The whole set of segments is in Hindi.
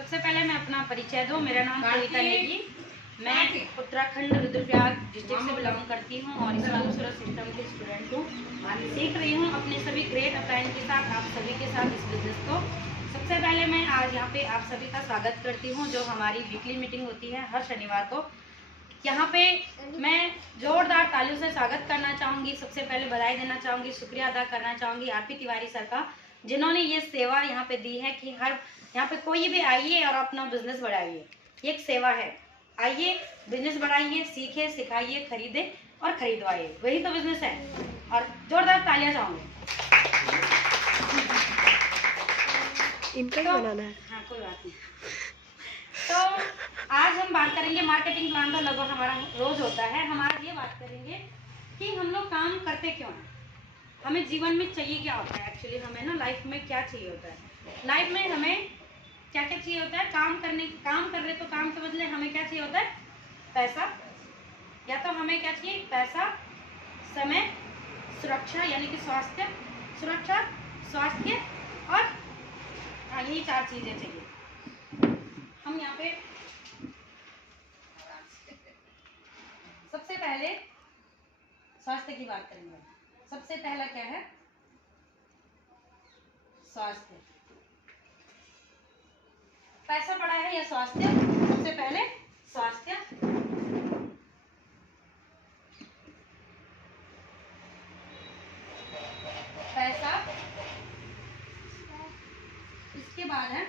सबसे पहले मैं अपना परिचय दूं। मेरा नाम कविता नेगी। मैं उत्तराखंड रुद्रप्रयाग डिस्ट्रिक्ट से बिलोंग करती हूं और इस्लामिक सिस्टम की स्टूडेंट हूं। सीख रही हूं अपने सभी ग्रेट अपलाइन के साथ, आप सभी के साथ इस बिजनेस को। सबसे पहले मैं आज यहाँ पे आप सभी का स्वागत करती हूँ, जो हमारी वीकली मीटिंग होती है हर शनिवार को। यहाँ पे मैं जोरदार तालियों से स्वागत करना चाहूँगी। सबसे पहले बधाई देना चाहूँगी, शुक्रिया अदा करना चाहूँगी आरपी तिवारी सर का, जिन्होंने ये सेवा यहाँ पे दी है कि हर यहाँ पे कोई भी आइए और अपना बिजनेस बढ़ाइए। ये एक सेवा है, आइए बिजनेस बढ़ाइए, सीखे, सिखाइए, खरीदे और खरीदवाइए, वही तो बिजनेस है। और जोरदार तालियां चाहूँगी। इनका ही बनाना है। हाँ, कोई बात नहीं। तो आज हम बात करेंगे मार्केटिंग प्लान, तो लगभग हमारा रोज होता है। हम आज ये बात करेंगे कि हम लोग काम करते क्यों हैं, हमें जीवन में चाहिए क्या होता है। एक्चुअली हमें ना लाइफ में क्या चाहिए होता है, लाइफ में हमें क्या क्या चाहिए होता है। काम कर रहे तो काम के बदले हमें क्या चाहिए होता है, पैसा। या तो हमें क्या चाहिए, पैसा, समय, सुरक्षा यानी कि स्वास्थ्य, सुरक्षा, स्वास्थ्य और यही 4 चीजें चाहिए। हम यहाँ पे सबसे पहले स्वास्थ्य की बात करेंगे। सबसे पहला क्या है, स्वास्थ्य। पैसा बड़ा है या स्वास्थ्य? सबसे पहले स्वास्थ्य। पैसा, इसके बाद है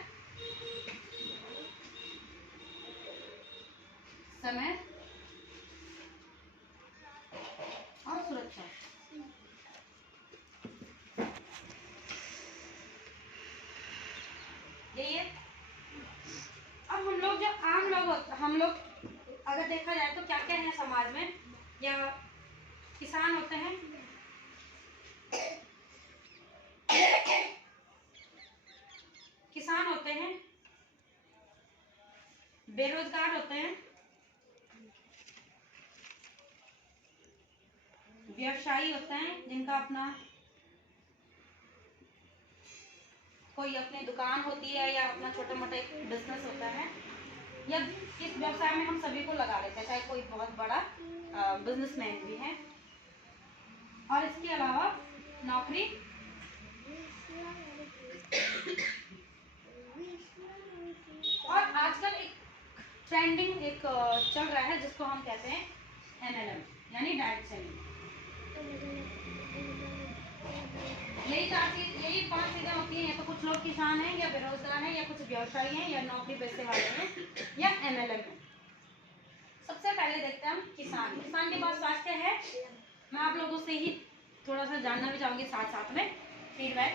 समय और सुरक्षा। यही है। अब हम लोग जो आम लोग, हम लोग अगर देखा जाए तो क्या क्या है समाज में, या किसान होते हैं, किसान होते हैं, बेरोजगार होते हैं, व्यवसायी होते हैं जिनका अपना कोई अपनी दुकान होती है या अपना छोटा मोटा एक बिजनेस होता है, या इस व्यवसाय में हम सभी को लगा लेते हैं, चाहे कोई बहुत बड़ा बिजनेसमैन भी है। और इसके अलावा नौकरी, और आजकल एक ट्रेंडिंग एक चल रहा है जिसको हम कहते हैं MLM यानी डायरेक्ट सेलिंग। यही 5 चीजें होती हैं। या तो कुछ लोग किसान हैं या बेरोजगार हैं या कुछ व्यवसायी हैं या नौकरी पेशे वाले हैं या MLM है। सबसे पहले देखते हैं हम किसान। किसान के पास स्वास्थ्य है। मैं आप लोगों से ही थोड़ा सा जानना भी चाहूंगी साथ साथ में फीडबैक।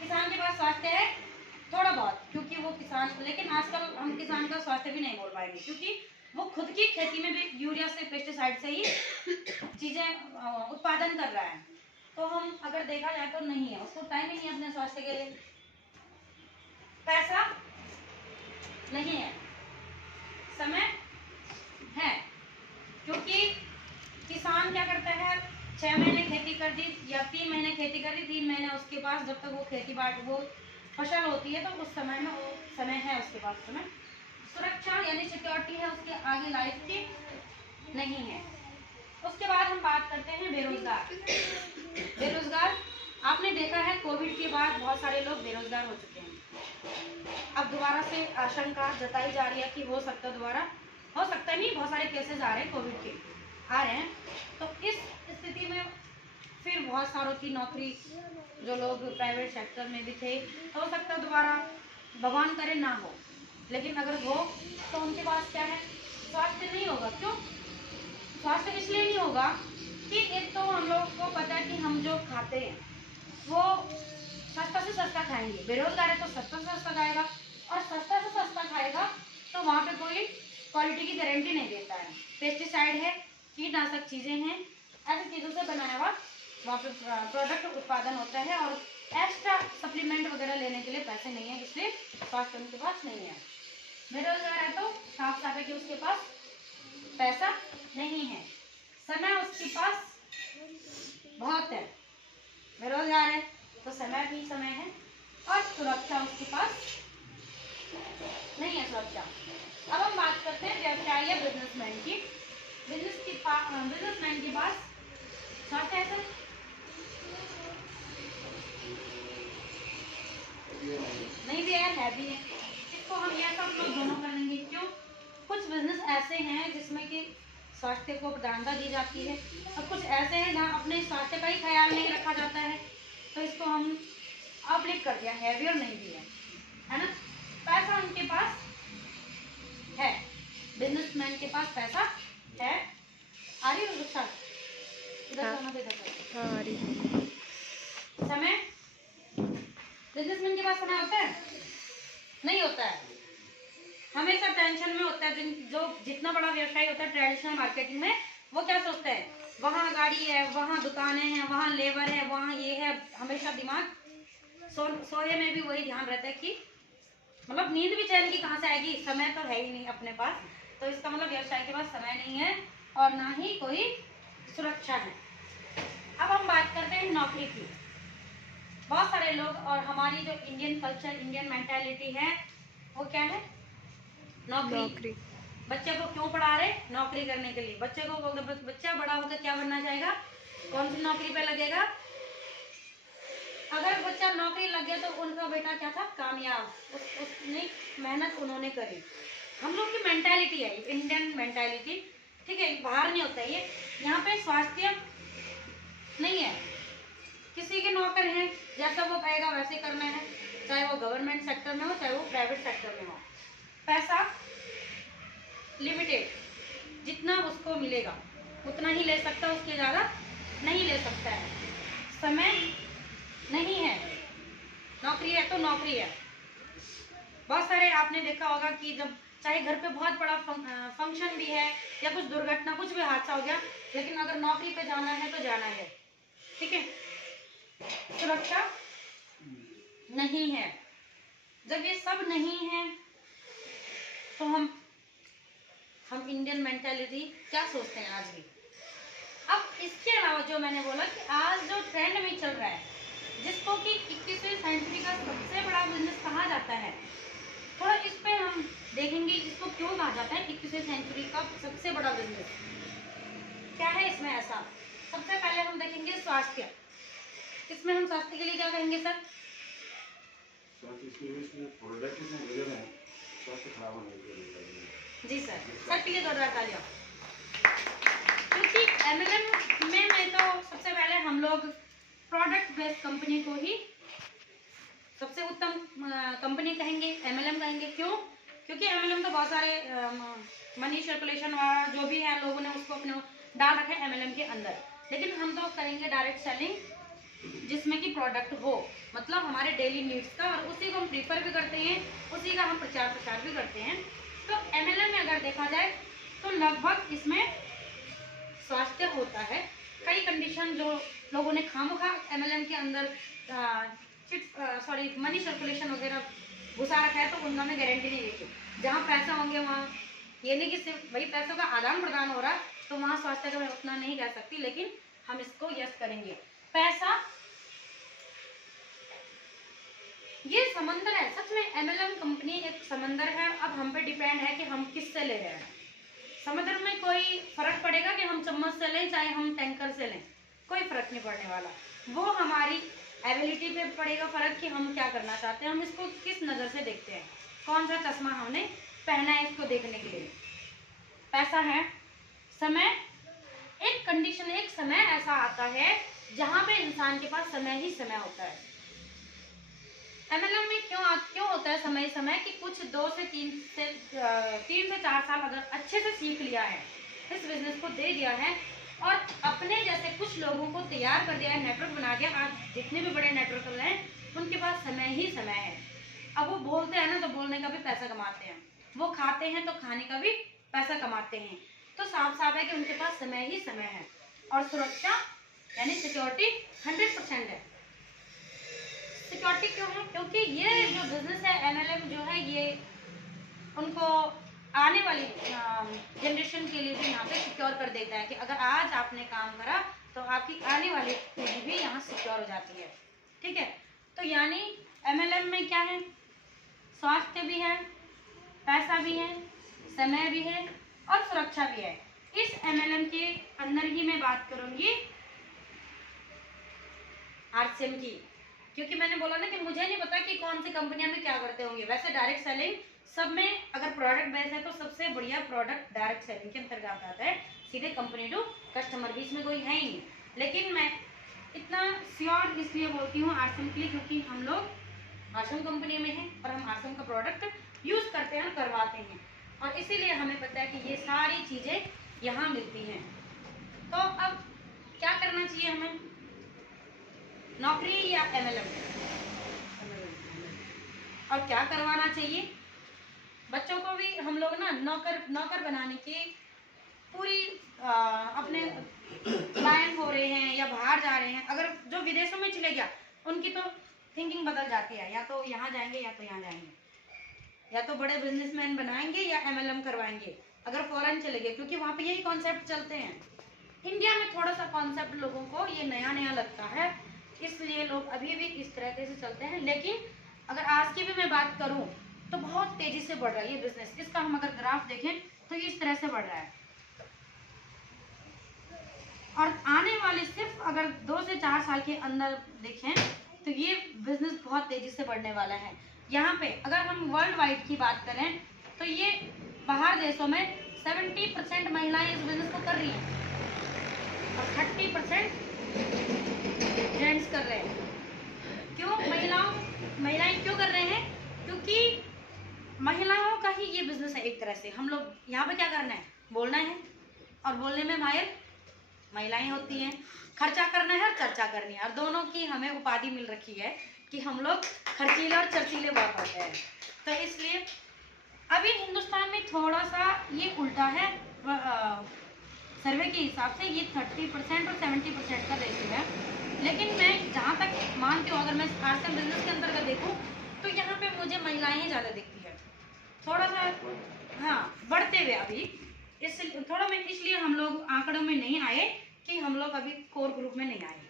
किसान के पास स्वास्थ्य है थोड़ा बहुत, क्योंकि वो किसान, लेकिन आजकल हम किसान का स्वास्थ्य भी नहीं बोल पाएंगे, क्योंकि वो खुद की खेती में भी यूरिया से, पेस्टिसाइड से ही चीजें उत्पादन कर रहा है। तो हम अगर देखा जाए तो नहीं है, उसको टाइम ही नहीं है अपने स्वास्थ्य के लिए। पैसा नहीं है, समय है, क्योंकि किसान क्या करता है, 6 महीने खेती कर दी या 3 महीने खेती कर दी, 3 महीने उसके पास जब तक वो खेती बाड़ी वो फसल होती है तो उस समय में वो समय है उसके पास समय। सुरक्षा यानी सिक्योरिटी है उसके आगे लाइफ की नहीं है। उसके बाद हम बात करते हैं बेरोजगार। बेरोजगार आपने देखा है कोविड के बाद बहुत सारे लोग बेरोजगार हो चुके हैं। अब दोबारा से आशंका जताई जा रही है कि हो सकता है, दोबारा हो सकता नहीं, बहुत सारे केसेस आ रहे हैं कोविड के आ रहे हैं। तो इस स्थिति में फिर बहुत सारों की नौकरी, जो लोग प्राइवेट सेक्टर में भी थे, हो सकता है दोबारा, भगवान करे ना हो, लेकिन अगर हो तो उनके पास क्या है, स्वास्थ्य नहीं होगा। क्यों स्वास्थ्य इसलिए नहीं होगा कि एक तो हम लोग को पता है कि हम जो खाते हैं वो सस्ता से सस्ता खाएंगे। बेरोजगार है तो सस्ता से सस्ता खाएगा, और सस्ता से सस्ता खाएगा तो वहाँ पे कोई क्वालिटी की गारंटी नहीं देता है। पेस्टिसाइड है, कीटनाशक चीज़ें हैं, ऐसी चीज़ों से बनाया हुआ वहाँ पे प्रोडक्ट उत्पादन होता है, और एक्स्ट्रा सप्लीमेंट वगैरह लेने के लिए पैसे नहीं है, इसलिए स्वास्थ्य उनके पास नहीं है। बेरोजगार है तो साफ साफ है कि उसके पास पैसा नहीं है, समय उसके पास बहुत है। बेरोजगार है तो समय भी समय है, और सुरक्षा उसके पास नहीं सुरक्षा। अब हम बात करते हैं व्यवसाय या बिजनेसमैन की। बिजनेसमैन के पास स्वास्थ्य है सर? नहीं भी है भी है। इसको हम यह सब लोग दोनों कर लेंगे। क्यों? कुछ बिजनेस ऐसे हैं जिसमें कि स्वास्थ्य को प्रधानता दी जाती है, और कुछ ऐसे हैं जहाँ अपने स्वास्थ्य का ही ख्याल नहीं रखा जाता है। तो इसको हम ऑब्लिक कर दिया, हैवी और नहीं भी है ना। पैसा उनके पास है, बिजनेसमैन के पास पैसा है। आ रही है इधर हाँ आ रही। समय, बिजनेसमैन के पास समय होता है? नहीं होता है, हमेशा टेंशन में होता है। जो जितना बड़ा व्यवसाय होता है ट्रेडिशनल मार्केटिंग में, वो क्या सोचता है, वहाँ गाड़ी है, वहाँ दुकानें हैं, वहाँ लेबर है, वहाँ ये है। हमेशा दिमाग सोए में भी वही ध्यान रहता है कि मतलब नींद भी चैन की कहाँ से आएगी, समय तो है ही नहीं अपने पास। तो इसका मतलब व्यवसाय के पास समय नहीं है और ना ही कोई सुरक्षा है। अब हम बात करते हैं नौकरी की। बहुत सारे लोग, और हमारी जो इंडियन कल्चर, इंडियन मेंटालिटी है, वो क्या है? नौकरी। बच्चे को क्यों पढ़ा रहे? नौकरी करने के लिए। बच्चे को बच्चा बड़ा होकर क्या बनना चाहेगा? कौन सी नौकरी पे लगेगा? अगर बच्चा नौकरी लग गया तो उनका बेटा क्या था? कामयाब। उसने मेहनत उन्होंने करी। हम लोग की मेंटालिटी है, इंडियन मेंटालिटी, ठीक है, बाहर नहीं होता है ये। यहाँ पे स्वास्थ्य नहीं है, किसी के नौकर हैं, जैसा वो कहेगा वैसे करना है, चाहे वो गवर्नमेंट सेक्टर में हो चाहे वो प्राइवेट सेक्टर में हो। पैसा लिमिटेड, जितना उसको मिलेगा उतना ही ले सकता है, उसके ज़्यादा नहीं ले सकता है। समय नहीं है, नौकरी है तो नौकरी है। बहुत सारे आपने देखा होगा कि जब चाहे घर पे बहुत बड़ा फंक्शन भी है या कुछ दुर्घटना, कुछ भी हादसा हो गया, लेकिन अगर नौकरी पे जाना है तो जाना है, ठीक है। सुरक्षा नहीं है। जब ये सब नहीं है तो हम इंडियन मेंटालिटी क्या सोचते हैं आज भी। अब इसके अलावा जो मैंने बोला कि आज जो ट्रेंड में चल रहा है, जिसको कि 21वीं सेंचुरी का सबसे बड़ा बिजनेस कहा जाता है, थोड़ा इस पे हम देखेंगे इसको क्यों कहा जाता है 21वीं सेंचुरी का सबसे बड़ा बिजनेस। क्या है इसमें ऐसा? सबसे पहले हम देखेंगे स्वास्थ्य। इसमें हम स्वास्थ्य के लिए क्या कहेंगे सर? जी सर, सर के लिए जोरदार तालियां। क्योंकि एमएलएम में तो सबसे पहले हम लोग प्रोडक्ट बेस्ड कंपनी को ही सबसे उत्तम कंपनी कहेंगे, एमएलएम कहेंगे। क्यों? क्योंकि एमएलएम तो बहुत सारे मनी सर्कुलेशन वाला जो भी है, लोगों ने उसको अपने डाल रखा है एमएलएम के अंदर, लेकिन हम तो करेंगे डायरेक्ट सेलिंग, जिसमें कि प्रोडक्ट हो, मतलब हमारे डेली नीड्स का, और उसी को हम प्रीफर भी करते हैं, उसी का हम प्रचार प्रसार भी करते हैं। तो एमएलएम में अगर देखा जाए तो लगभग इसमें स्वास्थ्य होता है। कई कंडीशन जो लोगों ने खामोखा एमएलएम के अंदर मनी सर्कुलेशन वगैरह घुसा रखा है, तो उनका मैं गारंटी नहीं देती। जहाँ पैसा होंगे वहाँ, ये नहीं कि सिर्फ वही पैसों का आदान प्रदान हो रहा तो वहाँ स्वास्थ्य का मैं उतना नहीं कह सकती, लेकिन हम इसको यस करेंगे। पैसा ये समंदर है, सच में एमएलएम कंपनी एक समंदर है। अब हम पे डिपेंड है कि हम किससे ले रहे हैं। समुद्र में कोई फर्क पड़ेगा कि हम चम्मच से लें चाहे हम टैंकर से लें, कोई फर्क नहीं पड़ने वाला। वो हमारी एबिलिटी पे पड़ेगा फर्क कि हम क्या करना चाहते हैं, हम इसको किस नज़र से देखते हैं, कौन सा चश्मा हमने पहना है इसको देखने के लिए। पैसा है, समय, एक कंडीशन, एक समय ऐसा आता है जहाँ पे इंसान के पास समय ही समय होता है। एमएलएम में क्यों होता है समय कि कुछ 2 से 3 से 4 साल अगर अच्छे से सीख लिया है, इस बिजनेस को दे दिया है और अपने जैसे कुछ लोगों को तैयार कर दिया है, नेटवर्क बना दिया। आज जितने भी बड़े नेटवर्क हैं उनके पास समय ही समय है। अब वो बोलते हैं ना तो बोलने का भी पैसा कमाते हैं, वो खाते हैं तो खाने का भी पैसा कमाते हैं। तो साफ साफ है कि उनके पास समय ही समय है। और सुरक्षा यानी सिक्योरिटी 100% है। सिक्योरिटी क्यों है? क्योंकि ये जो बिजनेस है एमएलएम जो है, ये उनको आने वाली जनरेशन के लिए भी यहाँ पे सिक्योर कर देता है कि अगर आज आपने काम करा तो आपकी आने वाली पीढ़ी भी यहाँ सिक्योर हो जाती है। ठीक है, तो यानी एमएलएम में क्या है? स्वास्थ्य भी है, पैसा भी है, समय भी है और सुरक्षा भी है। इस MLM के अंदर ही मैं बात करूंगी RCM की, क्योंकि मैंने बोला ना कि मुझे नहीं पता कि कौन सी कंपनियां में क्या करते होंगे। वैसे डायरेक्ट सेलिंग सब में अगर प्रोडक्ट बेस है तो सबसे बढ़िया प्रोडक्ट डायरेक्ट सेलिंग के अंतर्गत आता है, सीधे कंपनी टू कस्टमर, बीच में कोई है ही नहीं। लेकिन मैं इतना श्योर इसलिए बोलती हूँ RCM के लिए, क्योंकि हम लोग RCM कंपनी में हैं और हम RCM का प्रोडक्ट यूज करते हैं और करवाते हैं, और इसीलिए हमें पता है कि ये सारी चीजें यहाँ मिलती हैं। तो अब क्या करना चाहिए हमें, नौकरी या MLM, और क्या करवाना चाहिए? बच्चों को भी हम लोग ना नौकर बनाने की पूरी अपने क्लाइंट हो रहे हैं या बाहर जा रहे हैं। अगर जो विदेशों में चले गया उनकी तो थिंकिंग बदल जाती है, या तो यहाँ जाएंगे या तो यहाँ जाएंगे, या तो बड़े बिजनेसमैन बनाएंगे या MLM करवाएंगे अगर फॉरेन चले गए, क्योंकि वहाँ पे यही कॉन्सेप्ट चलते हैं। इंडिया में थोड़ा सा कॉन्सेप्ट लोगों को ये नया नया लगता है, इसलिए लोग अभी भी इस तरह से चलते हैं। लेकिन अगर आज की भी मैं बात करूं तो बहुत तेजी से बढ़ रहा है ये बिजनेस। इसका हम अगर ग्राफ देखें तो इस तरह से बढ़ रहा है, और आने वाले सिर्फ अगर 2 से 4 साल के अंदर देखें तो ये बिजनेस बहुत तेजी से बढ़ने वाला है। यहाँ पे अगर हम वर्ल्ड वाइड की बात करें तो ये बाहर देशों में 70% महिलाएं इस बिजनेस को कर रही हैं और 30% जेंट्स कर रहे हैं। क्यों महिलाएं क्यों कर रहे हैं? क्योंकि महिलाओं का ही ये बिजनेस है एक तरह से। हम लोग यहाँ पे क्या करना है, बोलना है, और बोलने में माहिर महिलाएं होती हैं, खर्चा करना है और चर्चा करनी है, और दोनों की हमें उपाधि मिल रखी है कि हम लोग खर्चीले और चर्चीले बहुत होते हैं। तो इसलिए अभी हिंदुस्तान में थोड़ा सा ये उल्टा है, सर्वे के हिसाब से ये 30% और 70% का रेशियो है। लेकिन मैं जहाँ तक मानती हूँ, अगर मैं RCM बिजनेस के अंतर्गत देखूँ तो यहाँ पे मुझे महिलाएं ही ज़्यादा दिखती है, थोड़ा सा हाँ बढ़ते हुए अभी। इसलिए थोड़ा मैं इसलिए हम लोग आंकड़ों में नहीं आए कि हम लोग अभी कोर ग्रुप में नहीं आए,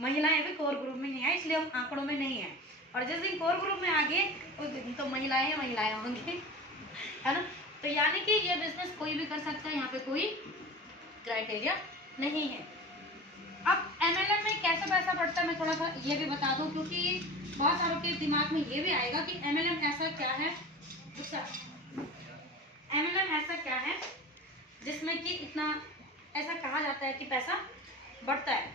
महिलाएं अभी कोर ग्रुप में नहीं आए, इसलिए हम आंकड़ों में नहीं आए। और जिस दिन कोर ग्रुप में आ गए उस दिन तो महिलाएं होंगी, है ना। तो यानी कि ये बिजनेस कोई भी कर सकता है, यहाँ पे कोई क्राइटेरिया नहीं है। अब MLM में कैसे पैसा बढ़ता है मैं थोड़ा सा ये भी बता दूं, क्योंकि बहुत सारों के दिमाग में ये भी आएगा कि MLM ऐसा क्या है, MLM ऐसा क्या है जिसमें कि इतना ऐसा कहा जाता है कि पैसा बढ़ता है,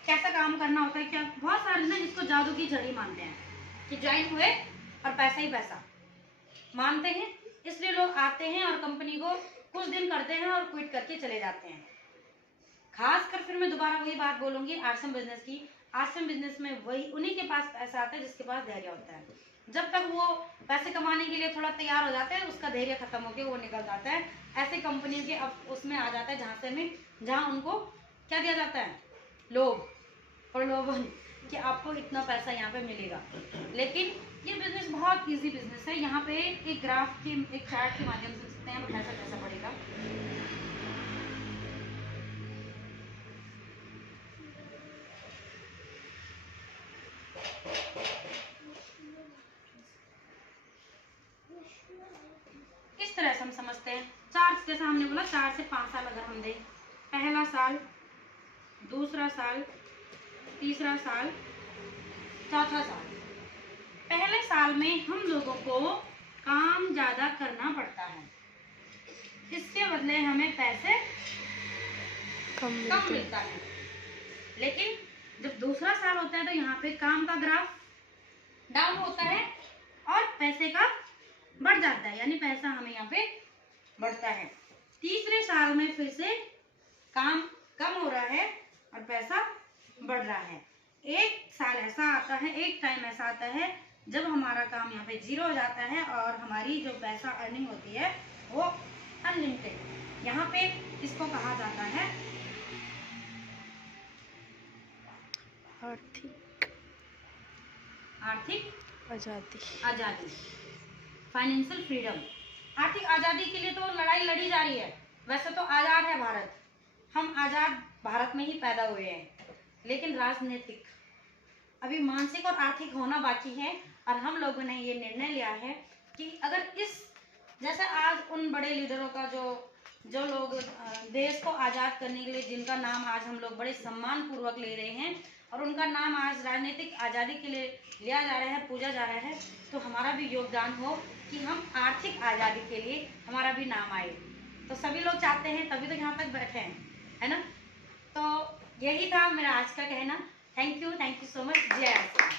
कैसा काम करना होता है क्या। बहुत सारे ना इसको जादू की झड़ी मानते हैं कि ज्वाइन हुए और पैसा ही पैसा मानते हैं, इसलिए लोग आते हैं और कंपनी को कुछ दिन करते हैं और क्विट करके चले जाते हैं। खासकर फिर मैं दोबारा वही बात बोलूंगी RCM बिजनेस की। RCM बिजनेस में वही उन्हीं के पास पैसा आता है जिसके पास धैर्य होता है। जब तक वो पैसे कमाने के लिए थोड़ा तैयार हो जाता है, उसका धैर्य खत्म होकर वो निकल जाता है। ऐसे कंपनियों के अब उसमें आ जाता है जहाँ उनको क्या दिया जाता है, लोभ, प्रलोभन, कि आपको इतना पैसा यहाँ पे मिलेगा। लेकिन ये बिजनेस बहुत इजी बिजनेस है। यहाँ पे एक ग्राफ की एक चार्ट के माध्यम से सकते हैं पैसा कैसा बढ़ेगा। इस तरह से हम समझते हैं, 4 जैसा हमने बोला 4 से 5 साल अगर हम दें, पहला साल, दूसरा साल, तीसरा साल, चौथा साल। पहले साल में हम लोगों को काम ज्यादा करना पड़ता है, इसके बदले हमें पैसे कम मिलता है। लेकिन जब दूसरा साल होता है तो यहाँ पे काम का ग्राफ डाउन होता है और पैसे का बढ़ जाता है, यानी पैसा हमें यहाँ पे बढ़ता है। तीसरे साल में फिर से काम कम हो रहा है और पैसा बढ़ रहा है। एक साल ऐसा आता है, एक टाइम ऐसा आता है जब हमारा काम यहाँ पे 0 हो जाता है और हमारी जो पैसा अर्निंग होती है वो अनलिमिटेड। यहाँ पे इसको कहा जाता है आर्थिक आजादी, फाइनेंशियल फ्रीडम। आर्थिक आजादी के लिए तो लड़ाई लड़ी जा रही है। वैसे तो आजाद है भारत, हम आजाद भारत में ही पैदा हुए हैं, लेकिन राजनीतिक अभी मानसिक और आर्थिक होना बाकी है। और हम लोगों ने ये निर्णय लिया है कि अगर इस जैसे आज उन बड़े लीडरों का जो लोग देश को आज़ाद करने के लिए जिनका नाम आज हम लोग बड़े सम्मान पूर्वक ले रहे हैं और उनका नाम आज राजनीतिक आज़ादी के लिए लिया जा रहा है, पूजा जा रहा है, तो हमारा भी योगदान हो कि हम आर्थिक आज़ादी के लिए हमारा भी नाम आए। तो सभी लोग चाहते हैं, तभी तो यहाँ तक बैठे हैं, है ना। तो यही था मेरा आज का कहना। Thank you so much. जय आसमान।